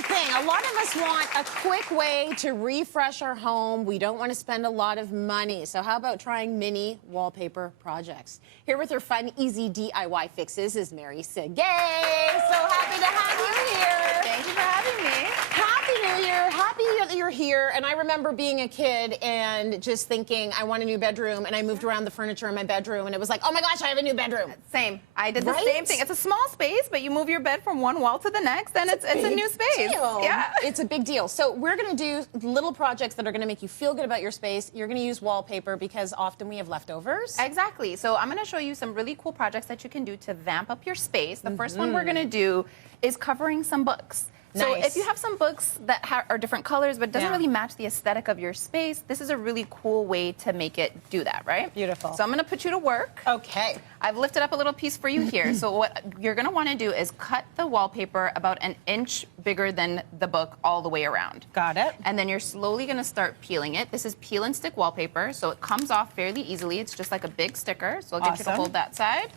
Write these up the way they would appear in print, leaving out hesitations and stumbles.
the thing. A lot of us want a quick way to refresh our home. We don't want to spend a lot of money. So how about trying mini wallpaper projects? Here with her fun, easy DIY fixes is Mary Tsegaye. So happy to have you here. Thank you for having me. Happy New Year. Happy that you're here. And I remember being a kid and just thinking, I want a new bedroom. And I moved around the furniture in my bedroom. And it was like, oh my gosh, I have a new bedroom. Same. I did the same thing. It's a small space, but you move your bed from one wall to the next, and it's a new space. Deal. Yeah. It's a big deal. So we're going to do little projects that are going to make you feel good about your space. You're going to use wallpaper because often we have leftovers. Exactly. So I'm going to show you some really cool projects that you can do to vamp up your space. The first one we're going to do is covering some books. So if you have some books that are different colors but doesn't really match the aesthetic of your space, this is a really cool way to make it do that, right? Beautiful. So I'm going to put you to work. Okay. I've lifted up a little piece for you here. So what you're going to want to do is cut the wallpaper about an inch bigger than the book all the way around. Got it. And then you're slowly going to start peeling it. This is peel and stick wallpaper, so it comes off fairly easily. It's just like a big sticker. So I'll get you to hold that side.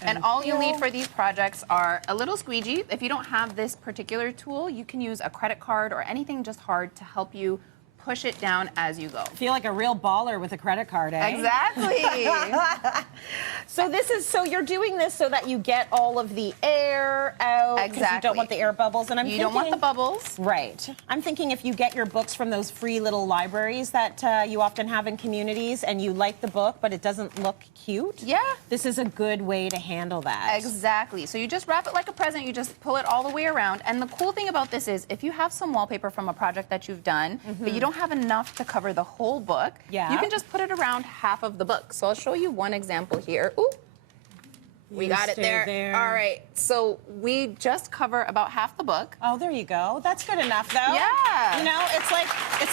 And all you'll need for these projects are a little squeegee. If you don't have this particular tool, you can use a credit card or anything just hard to help you push it down as you go. Feel like a real baller with a credit card, eh? Exactly. So you're doing this so that you get all of the air out. Exactly. You don't want the air bubbles. And You don't want the bubbles. Right. I'm thinking if you get your books from those free little libraries that you often have in communities and you like the book, but it doesn't look cute. Yeah. This is a good way to handle that. Exactly. So you just wrap it like a present. You just pull it all the way around. And the cool thing about this is if you have some wallpaper from a project that you've done, but you don't have enough to cover the whole book, you can just put it around half of the book. So I'll show you one example here. Ooh. We got it there. All right. So we just cover about half the book. Oh, there you go. That's good enough, though. Yeah. You know, it's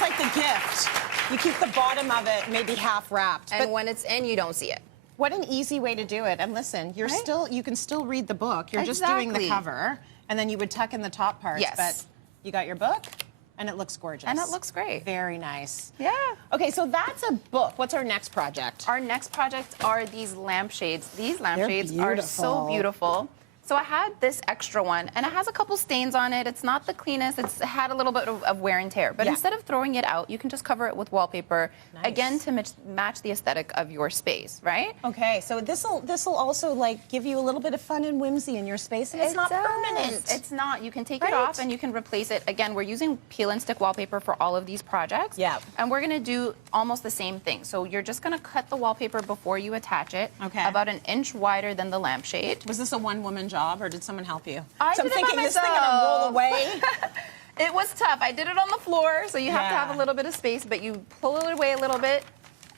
like the gift. You keep the bottom of it maybe half wrapped. And when it's in, you don't see it. What an easy way to do it. And listen, you can still read the book. You're just doing the cover, and then you would tuck in the top parts. Yes. But you got your book, and it looks gorgeous. And it looks great. Very nice. Yeah. Okay, so that's a book. What's our next project? Our next project are these lampshades. These lampshades are so beautiful. So I had this extra one, and it has a couple stains on it. It's not the cleanest. It's had a little bit of wear and tear. But instead of throwing it out, you can just cover it with wallpaper, again, to match the aesthetic of your space, right? Okay, so this'll also, like, give you a little bit of fun and whimsy in your space, and it's not permanent. It's not. You can take it off, and you can replace it. Again, we're using peel and stick wallpaper for all of these projects. Yeah. And we're going to do almost the same thing. So you're just going to cut the wallpaper before you attach it. Okay. About an inch wider than the lampshade. Was this a one-woman job, or did someone help you? I so did I'm thinking it by this thing gonna roll away. It was tough. I did it on the floor, so you have to have a little bit of space, but you pull it away a little bit,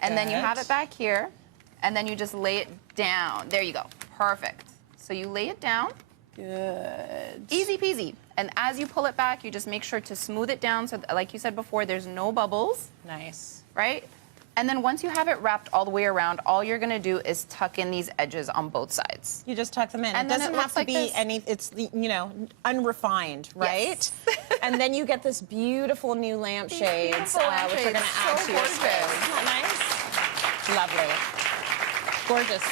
and then you have it back here, and then you just lay it down. There you go. Perfect. So you lay it down. Good. Easy peasy. And as you pull it back, you just make sure to smooth it down so, like you said before, there's no bubbles. Nice. Right? And then once you have it wrapped all the way around, all you're going to do is tuck in these edges on both sides. You just tuck them in. And it doesn't have to be it's, you know, unrefined, right? Yes. And then you get this beautiful new lampshades, which are going to add to your space. Isn't that nice? Lovely. Gorgeous.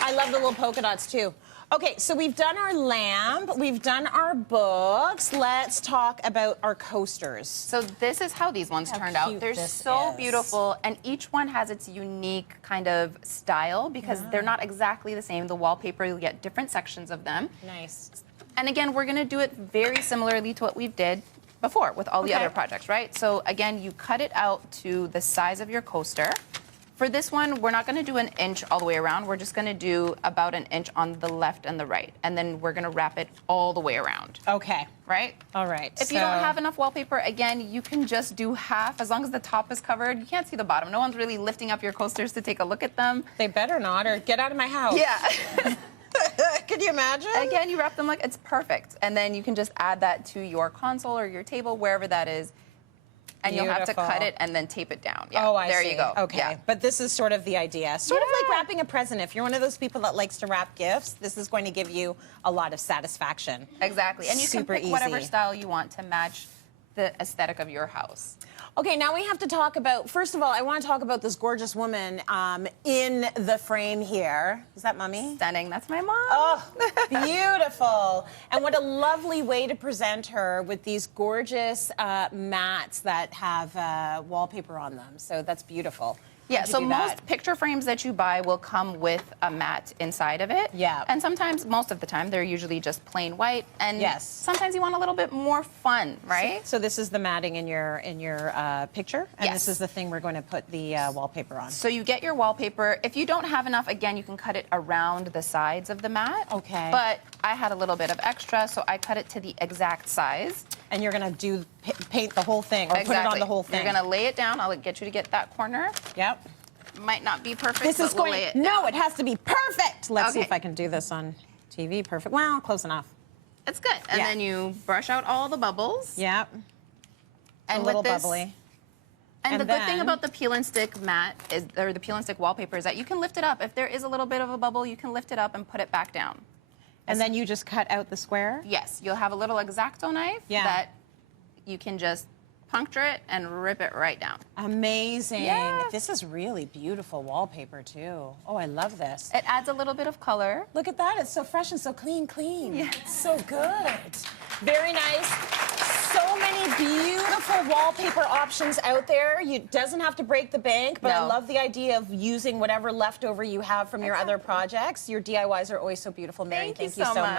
I love the little polka dots, too. Okay, so we've done our lamp, we've done our books. Let's talk about our coasters. So this is how these ones turned out. They're so beautiful, and each one has its unique kind of style because they're not exactly the same. The wallpaper, you'll get different sections of them. Nice. And again, we're gonna do it very similarly to what we did before with all the other projects, right? So again, you cut it out to the size of your coaster. For this one, we're not going to do an inch all the way around. We're just going to do about an inch on the left and the right. And then we're going to wrap it all the way around. Okay. Right? All right. If you don't have enough wallpaper, again, you can just do half. As long as the top is covered, you can't see the bottom. No one's really lifting up your coasters to take a look at them. They better not, or get out of my house. Yeah. Could you imagine? Again, you wrap them like it's perfect. And then you can just add that to your console or your table, wherever that is. And you'll have to cut it and then tape it down. Yeah, there you go. Okay, yeah. But this is sort of the idea. Sort of like wrapping a present. If you're one of those people that likes to wrap gifts, this is going to give you a lot of satisfaction. Exactly. And you can pick whatever style you want to match the aesthetic of your house. Okay, now we have to talk about, first of all, I want to talk about this gorgeous woman in the frame here. Is that Mummy? Stunning. That's my mom. Oh, beautiful. And what a lovely way to present her with these gorgeous mats that have wallpaper on them. So that's beautiful. Yeah, so most picture frames that you buy will come with a mat inside of it. Yeah. And sometimes, most of the time, they're usually just plain white. And yes, sometimes you want a little bit more fun, right? So this is the matting in your picture, and yes, this is the thing we're going to put the wallpaper on. So you get your wallpaper. If you don't have enough, again, you can cut it around the sides of the mat. Okay. But I had a little bit of extra, so I cut it to the exact size. And you're going to paint the whole thing, or exactly. put it on the whole thing. You're going to lay it down. I'll get you to get that corner. Yep. Might not be perfect, this is but we'll going, lay it no, down. it has to be perfect. Let's see Okay. if I can do this on TV. Perfect. Well, close enough. It's good. And then you brush out all the bubbles. Yep. And a little with this, bubbly. And the good thing about the peel and stick mat is, or the peel and stick wallpaper, is that you can lift it up. If there is a little bit of a bubble, you can lift it up and put it back down. And then you just cut out the square? Yes. You'll have a little X-Acto knife that you can just puncture it and rip it right down. Amazing. Yeah. This is really beautiful wallpaper, too. Oh, I love this. It adds a little bit of color. Look at that. It's so fresh and so clean. Yeah. It's so good. Very nice. So many beautiful wallpaper options out there. It doesn't have to break the bank, but I love the idea of using whatever leftover you have from your other projects. Your DIYs are always so beautiful, Mary. Thank you so much.